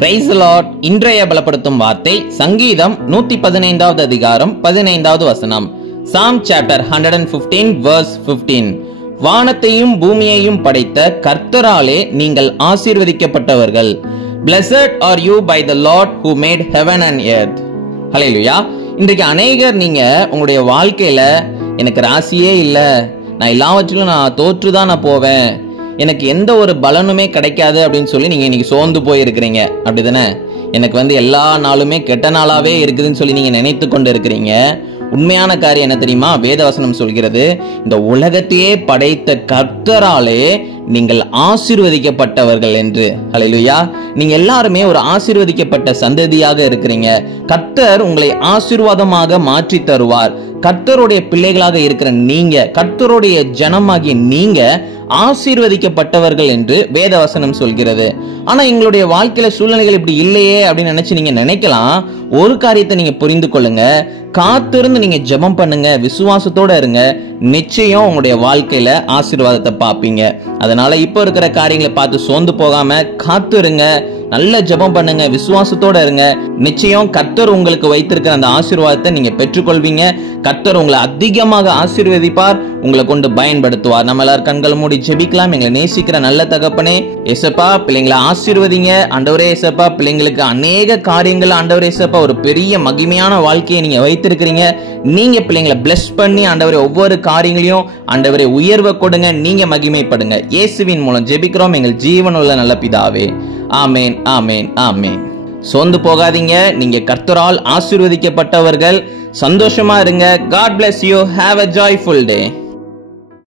Praise the Lord. இன்றைய பலப்படுத்தும் வார்த்தை சங்கீதம் 115வது அதிகாரம் 15வது வசனம். Psalm chapter 115 verse 15. வானத்தையும் பூமியையும் படைத்த கர்த்தராலே நீங்கள் ஆசீர்வதிக்கப்பட்டவர்கள். Blessed are you by the Lord who made heaven and earth. ஹல்லேலூயா. இன்றைக்கு அநேகர் நீங்க உங்களுடைய வாழ்க்கையில எனக்கு ராசியே இல்லை, நான் எல்லாவற்றிலும் நான் தோற்றுதான் நான் போவேன், எனக்கு எந்த ஒரு பலனுமே கிடைக்காது அப்படின்னு சொல்லி நீங்க இன்னைக்கு சோர்ந்து போயிருக்கிறீங்க. அப்படிதானே? எனக்கு எல்லா நாளுமே கெட்ட நாளாவே இருக்குதுன்னு சொல்லி நீங்க நினைத்து கொண்டு இருக்கிறீங்க. உண்மையான காரியம் என்ன தெரியுமா? வேதவசனம் சொல்கிறது, இந்த உலகத்தையே படைத்த கர்த்தராலே நீங்கள் ஆசீர்வதிக்கப்பட்டவர்கள் என்று. ஹல்லேலூயா. நீங்க எல்லாருமே ஒரு ஆசீர்வதிக்கப்பட்ட சந்ததியாக இருக்கிறீங்க. கர்த்தர் உங்களை ஆசீர்வாதமாக மாற்றி தருவார். கர்த்தருடைய பிள்ளைகளாக இருக்கிற நீங்க, கர்த்தருடைய ஜனமாகிய நீங்க ஆசீர்வதிக்கப்பட்டவர்கள் என்று வேதவசனம் சொல்கிறது. ஆனா எங்களுடைய வாழ்க்கையில சூழ்நிலைகள் இப்படி இல்லையே அப்படின்னு நினைச்சு நீங்க நினைக்கலாம். ஒரு காரியத்தை நீங்க புரிந்து கொள்ளுங்க, காத்திருந்து நீங்க ஜெபம் பண்ணுங்க, விசுவாசத்தோட இருங்க, நிச்சயம் உங்களுடைய வாழ்க்கையில ஆசீர்வாதத்தை பார்ப்பீங்க. அதனால இப்ப இருக்கிற காரியங்களை பார்த்து சோர்ந்து போகாம காத்திருங்க, நல்ல ஜெபம் பண்ணுங்க, விசுவாசத்தோட இருங்க. நிச்சயம் கர்த்தர் உங்களுக்கு வைத்திருக்கிற அந்த ஆசீர்வாதத்தை நீங்க பெற்றுக்கொள்வீங்க. கர்த்தர் உங்களை அதிகமாக ஆசீர்வதிப்பார், உங்களை கொண்டு பயன்படுத்துவார். நம்ம எல்லாரும் கண்கள் மூடி ஜெபிக்கலாம். எங்களை நேசிக்கிற நல்ல தகப்பனே, ஏசப்பா பிள்ளைங்களை ஆசீர்வதிங்க. ஆண்டவரே ஏசப்பா, பிள்ளைங்களுக்கு அநேக காரியங்கள் ஆண்டவரே ஏசப்பா ஒரு பெரிய மகிமையான வாழ்க்கையை நீங்க வைத்திருக்கிறீங்க. நீங்க பிள்ளைங்களை பிளஸ் பண்ணி ஆண்டவரே ஒவ்வொரு காரியங்களையும் ஆண்டவரே உயர்வை கொடுங்க, நீங்க மகிமைப்படுங்க. இயேசுவின் மூலம் ஜெபிக்கிறோம் எங்கள் ஜீவனுள்ள நல்ல பிதாவே. ஆமேன், ஆமேன், ஆமேன். சோர்ந்து போகாதீங்க, நீங்க கர்த்தரால் ஆசீர்வதிக்கப்பட்டவர்கள். சந்தோஷமா இருங்க. God bless you. Have a joyful day.